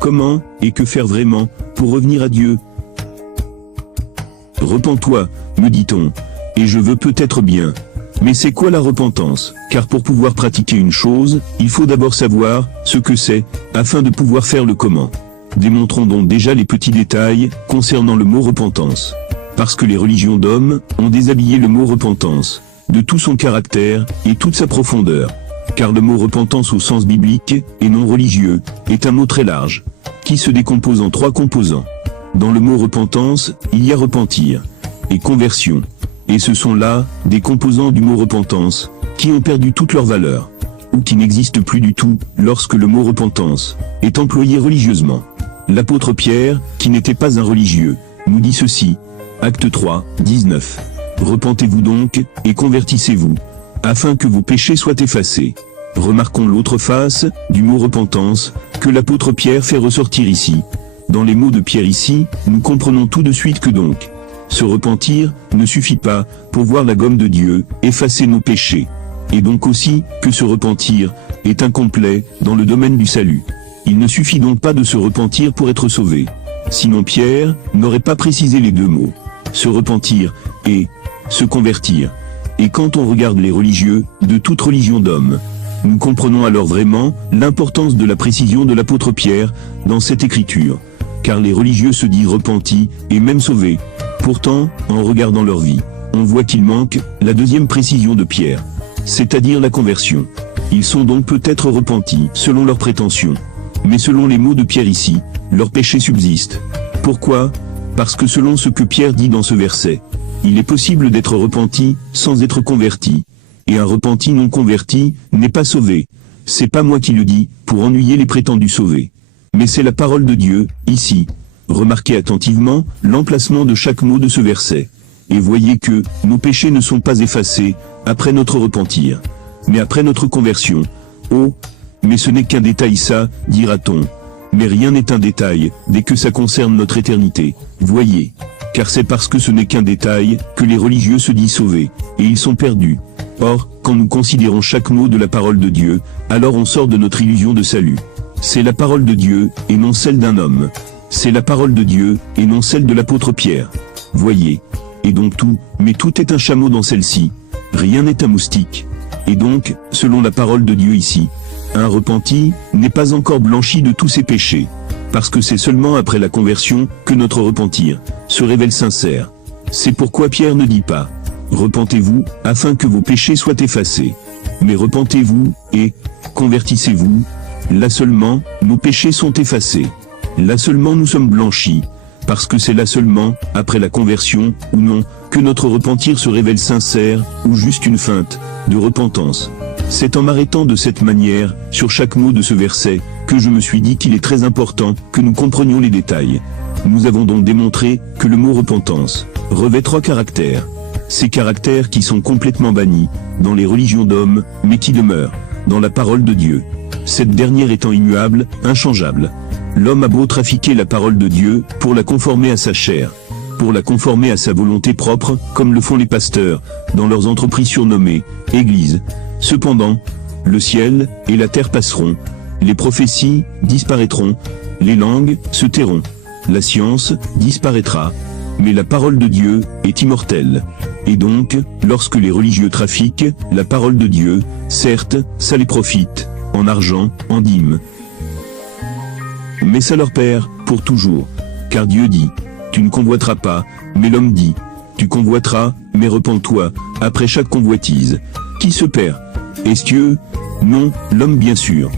Comment, et que faire vraiment, pour revenir à Dieu? Repens-toi, me dit-on, et je veux peut-être bien. Mais c'est quoi la repentance? Car pour pouvoir pratiquer une chose, il faut d'abord savoir ce que c'est, afin de pouvoir faire le comment. Démontrons donc déjà les petits détails concernant le mot repentance. Parce que les religions d'hommes ont déshabillé le mot repentance, de tout son caractère et toute sa profondeur. Car le mot repentance au sens biblique, et non religieux, est un mot très large, qui se décompose en 3 composants. Dans le mot repentance, il y a repentir et conversion. Et ce sont là des composants du mot repentance qui ont perdu toute leur valeur, ou qui n'existent plus du tout lorsque le mot repentance est employé religieusement. L'apôtre Pierre, qui n'était pas un religieux, nous dit ceci, Actes 3, 19. Repentez-vous donc, et convertissez-vous, afin que vos péchés soient effacés. Remarquons l'autre face du mot repentance que l'apôtre Pierre fait ressortir ici. Dans les mots de Pierre ici, nous comprenons tout de suite que donc, se repentir ne suffit pas pour voir la gomme de Dieu effacer nos péchés. Et donc aussi que se repentir est incomplet dans le domaine du salut. Il ne suffit donc pas de se repentir pour être sauvé. Sinon Pierre n'aurait pas précisé les 2 mots. Se repentir et se convertir. Et quand on regarde les religieux de toute religion d'hommes, nous comprenons alors vraiment l'importance de la précision de l'apôtre Pierre dans cette écriture. Car les religieux se disent repentis et même sauvés. Pourtant, en regardant leur vie, on voit qu'il manque la 2e précision de Pierre, c'est-à-dire la conversion. Ils sont donc peut-être repentis, selon leurs prétentions. Mais selon les mots de Pierre ici, leur péché subsiste. Pourquoi? Parce que selon ce que Pierre dit dans ce verset, il est possible d'être repenti sans être converti. Et un repenti non converti n'est pas sauvé. C'est pas moi qui le dis, pour ennuyer les prétendus sauvés. Mais c'est la parole de Dieu, ici. Remarquez attentivement l'emplacement de chaque mot de ce verset. Et voyez que nos péchés ne sont pas effacés après notre repentir, mais après notre conversion. Oh, mais ce n'est qu'un détail ça, dira-t-on. Mais rien n'est un détail, dès que ça concerne notre éternité. Voyez. Car c'est parce que ce n'est qu'un détail que les religieux se disent sauvés, et ils sont perdus. Or, quand nous considérons chaque mot de la parole de Dieu, alors on sort de notre illusion de salut. C'est la parole de Dieu, et non celle d'un homme. C'est la parole de Dieu, et non celle de l'apôtre Pierre. Voyez. Et donc tout, mais tout est un chameau dans celle-ci. Rien n'est un moustique. Et donc, selon la parole de Dieu ici, un repenti n'est pas encore blanchi de tous ses péchés. Parce que c'est seulement après la conversion que notre repentir se révèle sincère. C'est pourquoi Pierre ne dit pas « Repentez-vous, afin que vos péchés soient effacés ». Mais repentez-vous, et convertissez-vous. Là seulement, nos péchés sont effacés. Là seulement nous sommes blanchis, parce que c'est là seulement, après la conversion, ou non, que notre repentir se révèle sincère, ou juste une feinte de repentance. C'est en m'arrêtant de cette manière, sur chaque mot de ce verset, que je me suis dit qu'il est très important que nous comprenions les détails. Nous avons donc démontré que le mot repentance revêt 3 caractères. Ces caractères qui sont complètement bannis dans les religions d'hommes, mais qui demeurent dans la parole de Dieu. Cette dernière étant immuable, inchangeable. L'homme a beau trafiquer la parole de Dieu pour la conformer à sa chair, pour la conformer à sa volonté propre, comme le font les pasteurs, dans leurs entreprises surnommées « Église ». Cependant, le ciel et la terre passeront, les prophéties disparaîtront, les langues se tairont, la science disparaîtra, mais la parole de Dieu est immortelle. Et donc, lorsque les religieux trafiquent la parole de Dieu, certes, ça les profite, en argent, en dîmes. Mais ça leur perd, pour toujours. Car Dieu dit, tu ne convoiteras pas, mais l'homme dit, tu convoiteras, mais repens-toi, après chaque convoitise. Qui se perd? Est-ce Dieu? Non, l'homme bien sûr.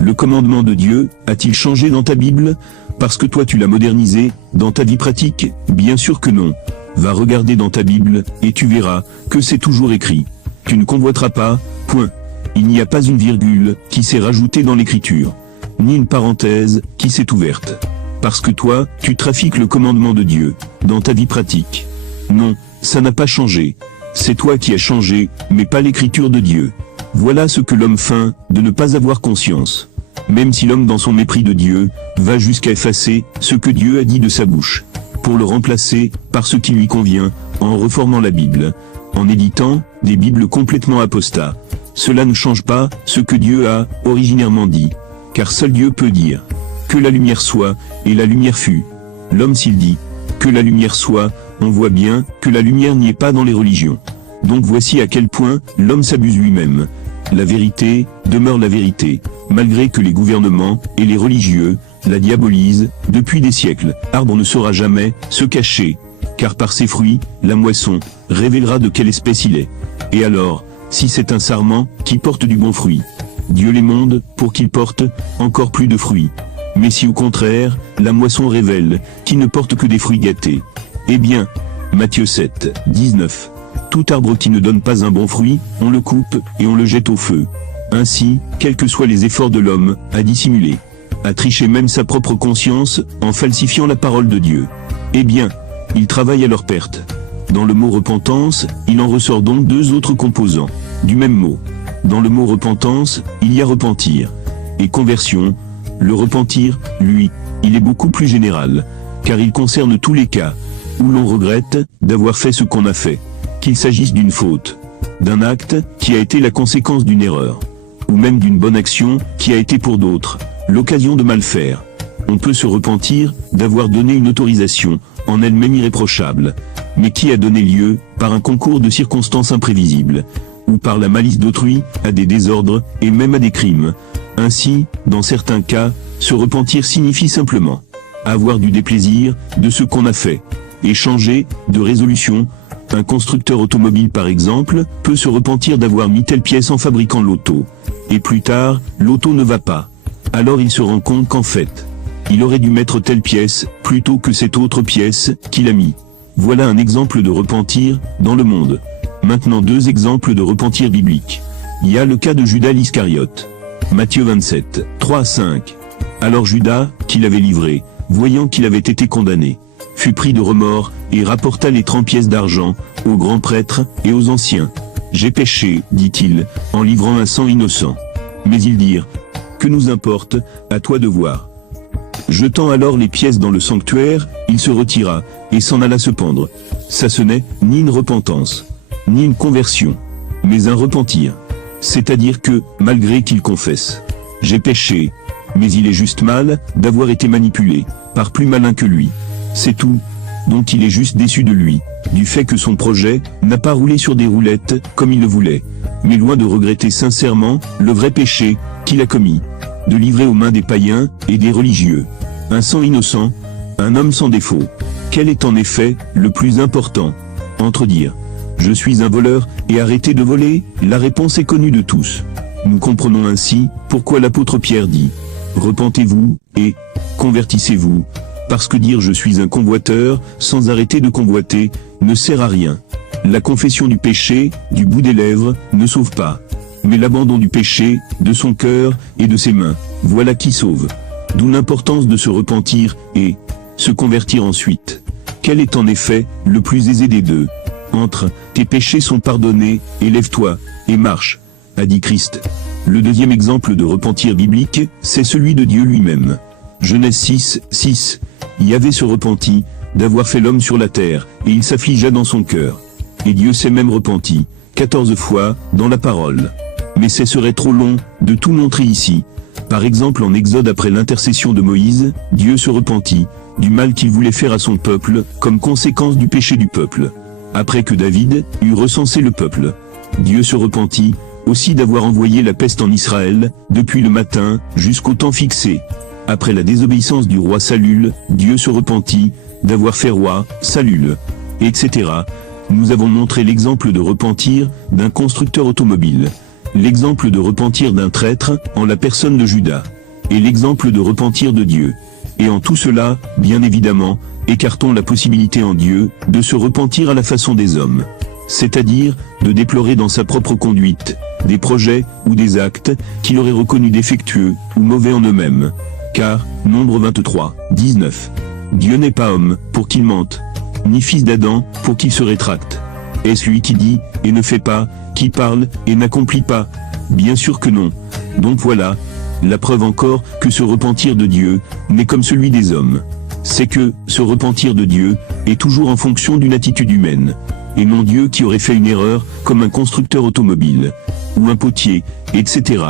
Le commandement de Dieu, a-t-il changé dans ta Bible? Parce que toi tu l'as modernisé, dans ta vie pratique? Bien sûr que non. Va regarder dans ta Bible, et tu verras, que c'est toujours écrit. Tu ne convoiteras pas, point. Il n'y a pas une virgule, qui s'est rajoutée dans l'écriture. Ni une parenthèse, qui s'est ouverte. Parce que toi, tu trafiques le commandement de Dieu, dans ta vie pratique. Non, ça n'a pas changé. C'est toi qui as changé, mais pas l'écriture de Dieu. Voilà ce que l'homme feint de ne pas avoir conscience. Même si l'homme dans son mépris de Dieu, va jusqu'à effacer ce que Dieu a dit de sa bouche, pour le remplacer par ce qui lui convient, en reformant la Bible, en éditant des Bibles complètement apostats. Cela ne change pas ce que Dieu a originairement dit, car seul Dieu peut dire. que la lumière soit, et la lumière fut. L'homme s'il dit, que la lumière soit, on voit bien que la lumière n'y est pas dans les religions. Donc voici à quel point l'homme s'abuse lui-même. La vérité demeure la vérité, malgré que les gouvernements et les religieux la diabolisent depuis des siècles. Arbre ne saura jamais se cacher, car par ses fruits, la moisson révélera de quelle espèce il est. Et alors, si c'est un sarment qui porte du bon fruit, Dieu les monde pour qu'il porte encore plus de fruits. Mais si au contraire, la moisson révèle qu'il ne porte que des fruits gâtés, eh bien, Matthieu 7, 19. Tout arbre qui ne donne pas un bon fruit, on le coupe et on le jette au feu. Ainsi, quels que soient les efforts de l'homme à dissimuler, à tricher même sa propre conscience en falsifiant la parole de Dieu, eh bien, ils travaillent à leur perte. Dans le mot repentance, il en ressort donc deux autres composants du même mot. Dans le mot repentance, il y a repentir et conversion. Le repentir, lui, il est beaucoup plus général, car il concerne tous les cas où l'on regrette d'avoir fait ce qu'on a fait, qu'il s'agisse d'une faute, d'un acte qui a été la conséquence d'une erreur, ou même d'une bonne action qui a été pour d'autres l'occasion de mal faire. On peut se repentir d'avoir donné une autorisation, en elle-même irréprochable, mais qui a donné lieu, par un concours de circonstances imprévisibles, ou par la malice d'autrui, à des désordres, et même à des crimes. Ainsi, dans certains cas, se repentir signifie simplement avoir du déplaisir de ce qu'on a fait, et changer de résolution. Un constructeur automobile par exemple, peut se repentir d'avoir mis telle pièce en fabriquant l'auto. Et plus tard, l'auto ne va pas. Alors il se rend compte qu'en fait, il aurait dû mettre telle pièce, plutôt que cette autre pièce, qu'il a mis. Voilà un exemple de repentir, dans le monde. Maintenant deux exemples de repentir biblique. Il y a le cas de Judas l'Iscariote. Matthieu 27, 3-5. Alors Judas, qui l'avait livré, voyant qu'il avait été condamné, fut pris de remords, et rapporta les 30 pièces d'argent, aux grands prêtres, et aux anciens. J'ai péché, dit-il, en livrant un sang innocent. Mais ils dirent, que nous importe, à toi de voir. Jetant alors les pièces dans le sanctuaire, il se retira, et s'en alla se pendre. Ça ce n'est ni une repentance, ni une conversion, mais un repentir. C'est-à-dire que, malgré qu'il confesse, j'ai péché, mais il est juste mal d'avoir été manipulé par plus malin que lui. C'est tout. Donc il est juste déçu de lui, du fait que son projet n'a pas roulé sur des roulettes comme il le voulait, mais loin de regretter sincèrement le vrai péché qu'il a commis, de livrer aux mains des païens et des religieux un sang innocent, un homme sans défaut. Quel est en effet le plus important entre dire « Je suis un voleur » et « arrêter de voler », la réponse est connue de tous. Nous comprenons ainsi pourquoi l'apôtre Pierre dit « Repentez-vous et convertissez-vous », parce que dire « Je suis un convoiteur » sans arrêter de convoiter ne sert à rien. La confession du péché, du bout des lèvres, ne sauve pas. Mais l'abandon du péché, de son cœur et de ses mains, voilà qui sauve. D'où l'importance de se repentir et se convertir ensuite. Quel est en effet le plus aisé des deux? Entre « tes péchés sont pardonnés et lève-toi et marche », a dit Christ. Le deuxième exemple de repentir biblique, c'est celui de Dieu lui-même. Genèse 6, 6. Yahvé se repentit d'avoir fait l'homme sur la terre, et il s'affligea dans son cœur. Et Dieu s'est même repenti 14 fois dans la parole. Mais ce serait trop long de tout montrer ici. Par exemple en Exode après l'intercession de Moïse, Dieu se repentit du mal qu'il voulait faire à son peuple, comme conséquence du péché du peuple. Après que David eut recensé le peuple, Dieu se repentit aussi d'avoir envoyé la peste en Israël, depuis le matin jusqu'au temps fixé. Après la désobéissance du roi Saül, Dieu se repentit d'avoir fait roi Saül, etc. Nous avons montré l'exemple de repentir d'un constructeur automobile, l'exemple de repentir d'un traître en la personne de Judas, et l'exemple de repentir de Dieu. Et en tout cela, bien évidemment, écartons la possibilité en Dieu de se repentir à la façon des hommes, c'est-à-dire de déplorer dans sa propre conduite des projets ou des actes qu'il aurait reconnus défectueux ou mauvais en eux-mêmes. Car, Nombre 23, 19. Dieu n'est pas homme pour qu'il mente, ni fils d'Adam pour qu'il se rétracte. Est-ce lui qui dit et ne fait pas, qui parle et n'accomplit pas? Bien sûr que non. Donc voilà, la preuve encore que ce repentir de Dieu n'est comme celui des hommes. C'est que ce repentir de Dieu est toujours en fonction d'une attitude humaine, et non Dieu qui aurait fait une erreur comme un constructeur automobile, ou un potier, etc.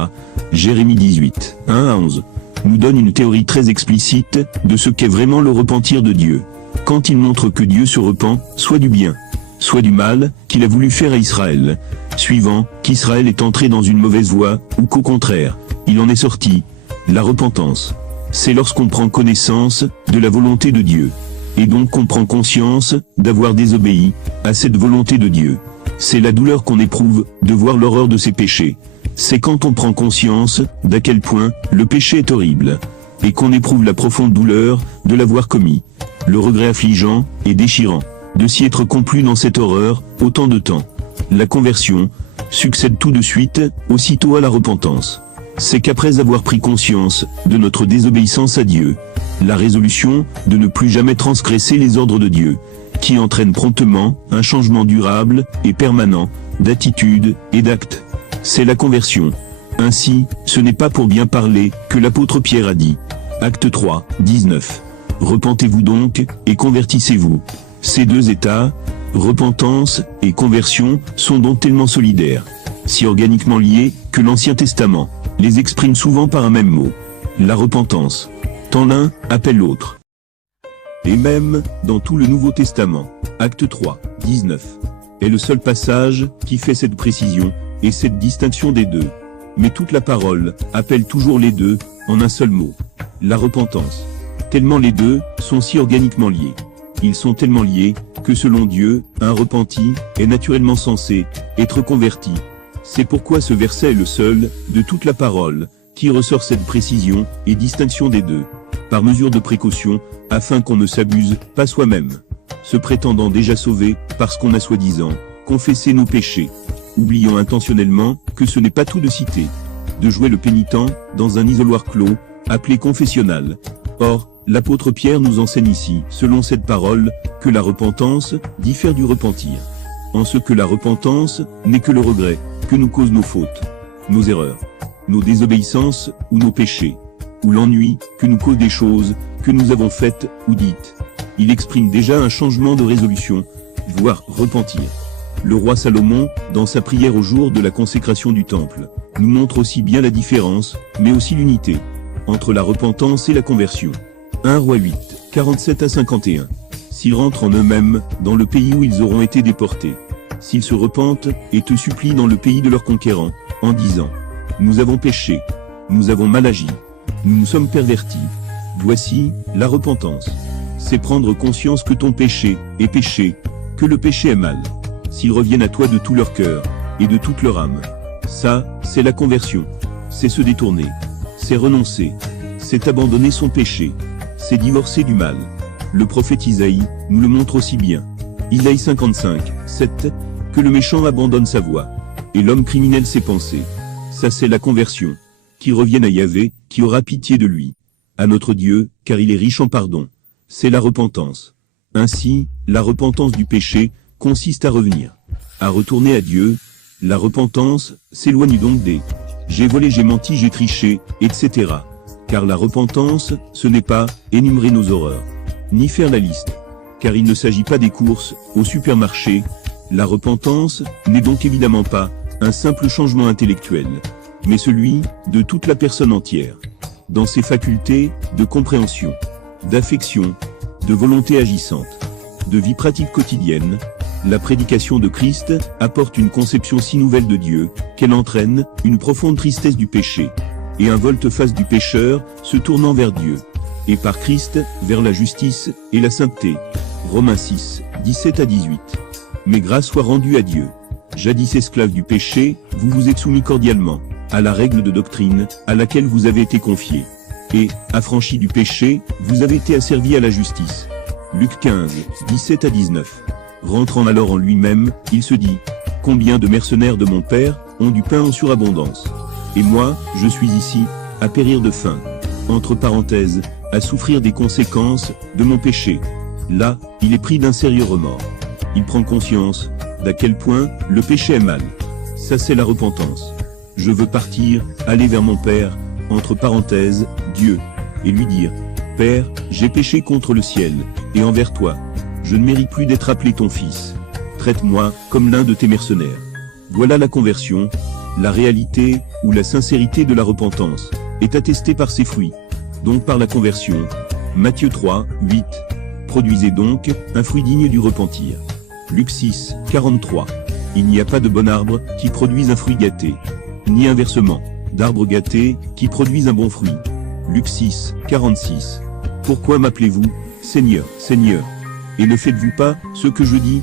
Jérémie 18, 1 à 11. nous donne une théorie très explicite de ce qu'est vraiment le repentir de Dieu. Quand il montre que Dieu se repent, soit du bien, soit du mal, qu'il a voulu faire à Israël, suivant qu'Israël est entré dans une mauvaise voie, ou qu'au contraire, il en est sorti. La repentance, c'est lorsqu'on prend connaissance de la volonté de Dieu, et donc qu'on prend conscience d'avoir désobéi à cette volonté de Dieu. C'est la douleur qu'on éprouve de voir l'horreur de ses péchés. C'est quand on prend conscience d'à quel point le péché est horrible, et qu'on éprouve la profonde douleur de l'avoir commis, le regret affligeant et déchirant de s'y être complu dans cette horreur autant de temps. La conversion succède tout de suite, aussitôt à la repentance. C'est qu'après avoir pris conscience de notre désobéissance à Dieu, la résolution de ne plus jamais transgresser les ordres de Dieu, qui entraîne promptement un changement durable et permanent d'attitude et d'acte. C'est la conversion. Ainsi, ce n'est pas pour bien parler que l'apôtre Pierre a dit, Acte 3, 19. Repentez-vous donc, et convertissez-vous. Ces deux états, repentance et conversion, sont donc tellement solidaires, si organiquement liés, que l'Ancien Testament les exprime souvent par un même mot, la repentance. Tant l'un appelle l'autre. Et même, dans tout le Nouveau Testament, Acte 3, 19, est le seul passage qui fait cette précision et cette distinction des deux. Mais toute la parole appelle toujours les deux en un seul mot, la repentance. Tellement les deux sont si organiquement liés. Ils sont tellement liés que selon Dieu, un repenti est naturellement censé être converti. C'est pourquoi ce verset est le seul de toute la parole qui ressort cette précision et distinction des deux, par mesure de précaution, afin qu'on ne s'abuse pas soi-même, se prétendant déjà sauvé parce qu'on a soi-disant confessé nos péchés, oubliant intentionnellement que ce n'est pas tout de citer, de jouer le pénitent dans un isoloir clos, appelé confessionnal. Or, l'apôtre Pierre nous enseigne ici, selon cette parole, que la repentance diffère du repentir, en ce que la repentance n'est que le regret que nous causent nos fautes, nos erreurs, nos désobéissances ou nos péchés, ou l'ennui que nous causent des choses que nous avons faites ou dites. Il exprime déjà un changement de résolution, voire repentir. Le roi Salomon, dans sa prière au jour de la consécration du temple, nous montre aussi bien la différence, mais aussi l'unité, entre la repentance et la conversion. 1 Roi 8, 47 à 51. S'ils rentrent en eux-mêmes dans le pays où ils auront été déportés, s'ils se repentent et te supplient dans le pays de leurs conquérants, en disant « Nous avons péché, nous avons mal agi, nous nous sommes pervertis. » Voici la repentance. C'est prendre conscience que ton péché est péché, que le péché est mal. S'ils reviennent à toi de tout leur cœur et de toute leur âme. Ça, c'est la conversion. C'est se détourner. C'est renoncer. C'est abandonner son péché. C'est divorcer du mal. Le prophète Isaïe nous le montre aussi bien. Isaïe 55, 7, que le méchant abandonne sa voie, et l'homme criminel ses pensées. Ça c'est la conversion. Qui revienne à Yahvé, qui aura pitié de lui. À notre Dieu, car il est riche en pardon. C'est la repentance. Ainsi, la repentance du péché consiste à revenir, à retourner à Dieu. La repentance s'éloigne donc des « j'ai volé, j'ai menti, j'ai triché », etc. Car la repentance, ce n'est pas énumérer nos horreurs, ni faire la liste. Car il ne s'agit pas des courses au supermarché. La repentance n'est donc évidemment pas un simple changement intellectuel, mais celui de toute la personne entière, dans ses facultés de compréhension, d'affection, de volonté agissante, de vie pratique quotidienne. La prédication de Christ apporte une conception si nouvelle de Dieu, qu'elle entraîne une profonde tristesse du péché, et un volte-face du pécheur se tournant vers Dieu, et par Christ vers la justice et la sainteté. Romains 6, 17 à 18. Mais grâce soit rendue à Dieu. Jadis esclaves du péché, vous vous êtes soumis cordialement à la règle de doctrine à laquelle vous avez été confiés. Et, affranchis du péché, vous avez été asservis à la justice. Luc 15, 17 à 19. Rentrant alors en lui-même, il se dit, « Combien de mercenaires de mon père ont du pain en surabondance. Et moi, je suis ici, à périr de faim. » Entre parenthèses, à souffrir des conséquences de mon péché. Là, il est pris d'un sérieux remords. Il prend conscience d'à quel point le péché est mal. Ça c'est la repentance. Je veux partir, aller vers mon Père, entre parenthèses, Dieu, et lui dire, « Père, j'ai péché contre le ciel, et envers toi. Je ne mérite plus d'être appelé ton fils. Traite-moi comme l'un de tes mercenaires. » Voilà la conversion. La réalité ou la sincérité de la repentance est attestée par ses fruits. donc par la conversion. Matthieu 3, 8. Produisez donc un fruit digne du repentir. Luc 6, 43. Il n'y a pas de bon arbre qui produise un fruit gâté, ni inversement, d'arbre gâté qui produise un bon fruit. Luc 6, 46. Pourquoi m'appelez-vous Seigneur, Seigneur, et ne faites-vous pas ce que je dis?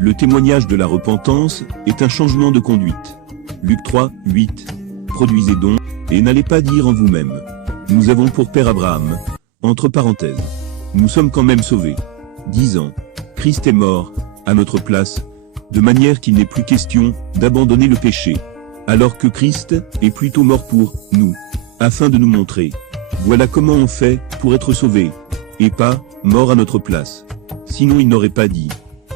Le témoignage de la repentance est un changement de conduite. Luc 3, 8. Produisez donc, et n'allez pas dire en vous-même: nous avons pour père Abraham. Entre parenthèses, nous sommes quand même sauvés. Disant: Christ est mort à notre place, de manière qu'il n'est plus question d'abandonner le péché, alors que Christ est plutôt mort pour nous, afin de nous montrer: voilà comment on fait pour être sauvé, et pas mort à notre place. Sinon il n'aurait pas dit: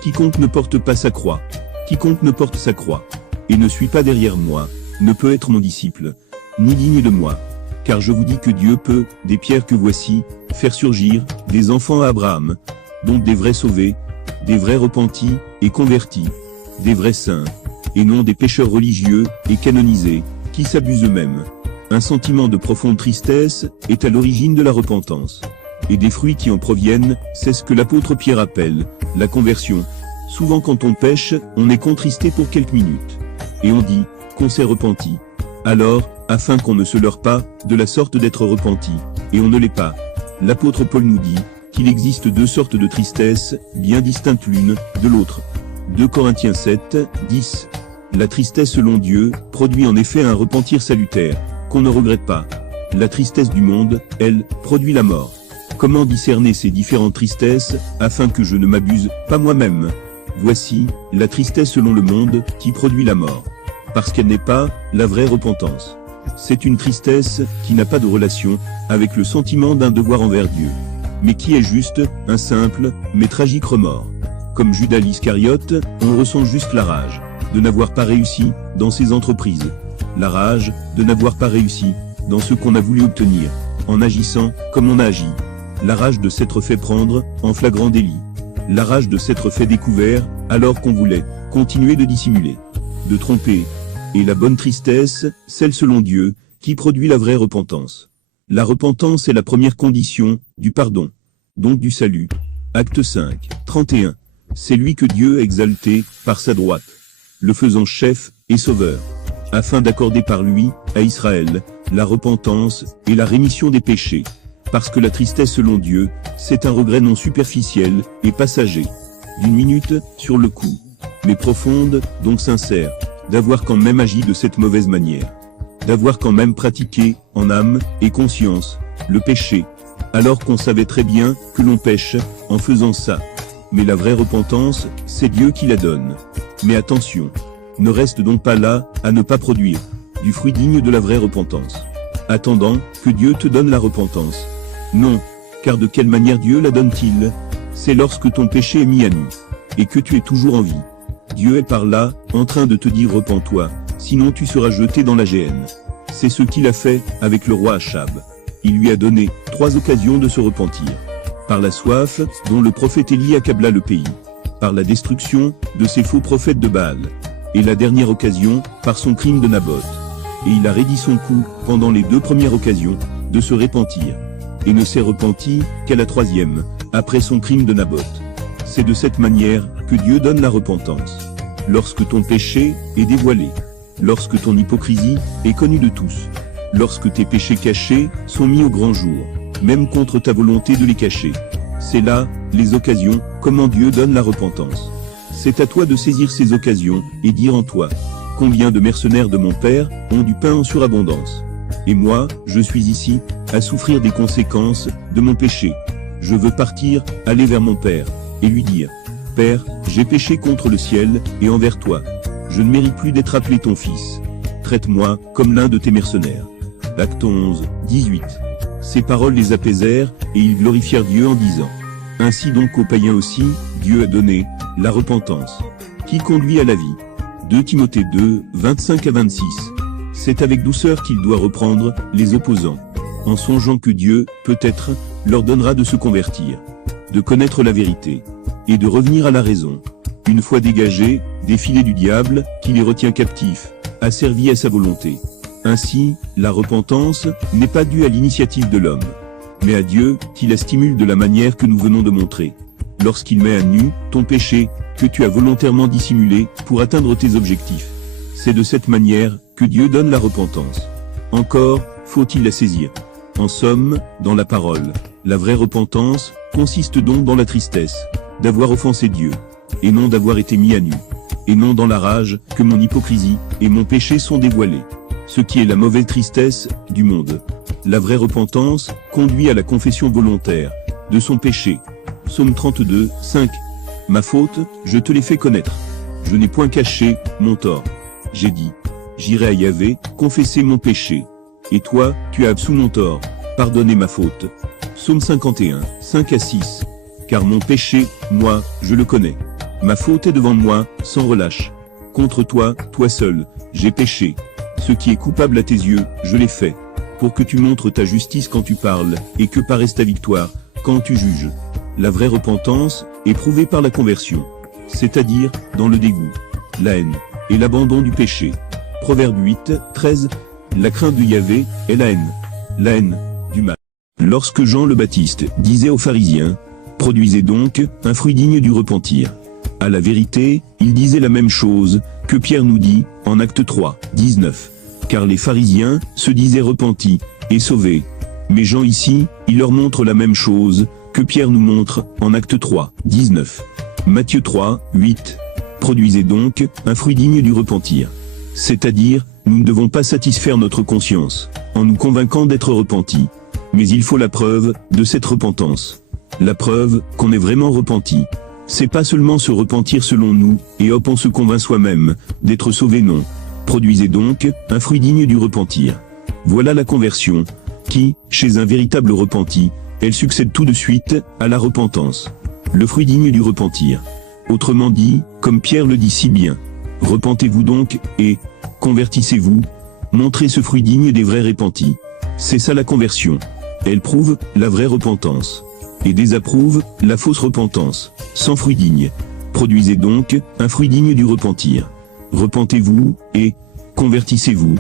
quiconque ne porte pas sa croix, quiconque ne porte sa croix, et ne suit pas derrière moi, ne peut être mon disciple, ni digne de moi. Car je vous dis que Dieu peut, des pierres que voici, faire surgir des enfants à Abraham, donc des vrais sauvés, des vrais repentis et convertis, des vrais saints, et non des pécheurs religieux et canonisés, qui s'abusent eux-mêmes. Un sentiment de profonde tristesse est à l'origine de la repentance. Et des fruits qui en proviennent, c'est ce que l'apôtre Pierre appelle la conversion. Souvent quand on pêche, on est contristé pour quelques minutes. Et on dit qu'on s'est repenti. Alors, afin qu'on ne se leurre pas de la sorte d'être repenti, et on ne l'est pas, l'apôtre Paul nous dit qu'il existe deux sortes de tristesse, bien distinctes l'une de l'autre. 2 Corinthiens 7, 10. La tristesse selon Dieu produit en effet un repentir salutaire, qu'on ne regrette pas. La tristesse du monde, elle, produit la mort. Comment discerner ces différentes tristesses, afin que je ne m'abuse pas moi-même? Voici la tristesse selon le monde, qui produit la mort. Parce qu'elle n'est pas la vraie repentance. C'est une tristesse qui n'a pas de relation avec le sentiment d'un devoir envers Dieu, mais qui est juste un simple mais tragique remords. Comme Judas l'Iscariote, on ressent juste la rage de n'avoir pas réussi dans ses entreprises, la rage de n'avoir pas réussi dans ce qu'on a voulu obtenir, en agissant comme on a agi, la rage de s'être fait prendre en flagrant délit, la rage de s'être fait découvert alors qu'on voulait continuer de dissimuler, de tromper, et la bonne tristesse, celle selon Dieu, qui produit la vraie repentance. La repentance est la première condition du pardon, donc du salut. Acte 5, 31. C'est lui que Dieu a exalté par sa droite, le faisant chef et sauveur, afin d'accorder par lui à Israël la repentance et la rémission des péchés, parce que la tristesse selon Dieu, c'est un regret non superficiel et passager, d'une minute sur le coup, mais profonde, donc sincère, d'avoir quand même agi de cette mauvaise manière, d'avoir quand même pratiqué, en âme et conscience, le péché, alors qu'on savait très bien que l'on pêche en faisant ça. Mais la vraie repentance, c'est Dieu qui la donne. Mais attention, ne reste donc pas là à ne pas produire du fruit digne de la vraie repentance, attendant que Dieu te donne la repentance. Non, car de quelle manière Dieu la donne-t-il? C'est lorsque ton péché est mis à nu, et que tu es toujours en vie. Dieu est par là, en train de te dire repens-toi, sinon tu seras jeté dans la géhenne. C'est ce qu'il a fait avec le roi Achab. Il lui a donné 3 occasions de se repentir. Par la soif, dont le prophète Élie accabla le pays. Par la destruction de ces faux prophètes de Baal. Et la dernière occasion, par son crime de Naboth. Et il a raidi son coup, pendant les 2 premières occasions, de se repentir. Et ne s'est repenti qu'à la 3e, après son crime de Naboth. C'est de cette manière que Dieu donne la repentance. Lorsque ton péché est dévoilé, lorsque ton hypocrisie est connue de tous, lorsque tes péchés cachés sont mis au grand jour, même contre ta volonté de les cacher. C'est là les occasions, comment Dieu donne la repentance. C'est à toi de saisir ces occasions et dire en toi: combien de mercenaires de mon Père ont du pain en surabondance. Et moi, je suis ici, à souffrir des conséquences de mon péché. Je veux partir, aller vers mon Père, et lui dire: Père, j'ai péché contre le ciel, et envers toi. Je ne mérite plus d'être appelé ton fils. Traite-moi comme l'un de tes mercenaires. Acte 11, 18. Ces paroles les apaisèrent, et ils glorifièrent Dieu en disant: ainsi donc aux païens aussi, Dieu a donné la repentance, qui conduit à la vie. 2 Timothée 2, 25 à 26. C'est avec douceur qu'il doit reprendre les opposants, en songeant que Dieu, peut-être, leur donnera de se convertir, de connaître la vérité, et de revenir à la raison, une fois dégagés des filets du diable, qui les retient captifs, asservis à sa volonté. Ainsi, la repentance n'est pas due à l'initiative de l'homme. mais à Dieu, qui la stimule de la manière que nous venons de montrer. Lorsqu'il met à nu ton péché, que tu as volontairement dissimulé, pour atteindre tes objectifs. C'est de cette manière que Dieu donne la repentance. Encore, faut-il la saisir. En somme, dans la parole, la vraie repentance consiste donc dans la tristesse d'avoir offensé Dieu, et non d'avoir été mis à nu, et non dans la rage que mon hypocrisie et mon péché sont dévoilés. Ce qui est la mauvaise tristesse du monde. La vraie repentance conduit à la confession volontaire de son péché. Psaume 32, 5. Ma faute, je te l'ai fait connaître. Je n'ai point caché mon tort. J'ai dit, j'irai à Yahvé, confesser mon péché. Et toi, tu as absous mon tort, pardonné ma faute. Psaume 51, 5 à 6. Car mon péché, moi, je le connais. Ma faute est devant moi, sans relâche. Contre toi, toi seul, j'ai péché. Ce qui est coupable à tes yeux, je l'ai fait. Pour que tu montres ta justice quand tu parles, et que paraisse ta victoire, quand tu juges. La vraie repentance est prouvée par la conversion, c'est-à-dire dans le dégoût, la haine, et l'abandon du péché. Proverbe 8, 13. La crainte de Yahvé est la haine du mal. Lorsque Jean le Baptiste disait aux pharisiens, produisez donc un fruit digne du repentir. À la vérité, il disait la même chose que Pierre nous dit en Acte 3, 19. Car les pharisiens se disaient repentis et sauvés. Mais Jean ici, il leur montre la même chose que Pierre nous montre en Acte 3, 19. Matthieu 3, 8. Produisez donc un fruit digne du repentir. C'est-à-dire, nous ne devons pas satisfaire notre conscience en nous convainquant d'être repentis. Mais il faut la preuve de cette repentance. La preuve qu'on est vraiment repenti. C'est pas seulement se repentir selon nous, et hop on se convainc soi-même d'être sauvé, non. Produisez donc un fruit digne du repentir. Voilà la conversion, qui, chez un véritable repenti, elle succède tout de suite à la repentance. Le fruit digne du repentir. Autrement dit, comme Pierre le dit si bien, repentez-vous donc, et convertissez-vous, montrez ce fruit digne des vrais repentis. C'est ça la conversion. Elle prouve la vraie repentance, et désapprouve la fausse repentance, sans fruit digne. Produisez donc un fruit digne du repentir. Repentez-vous, et convertissez-vous,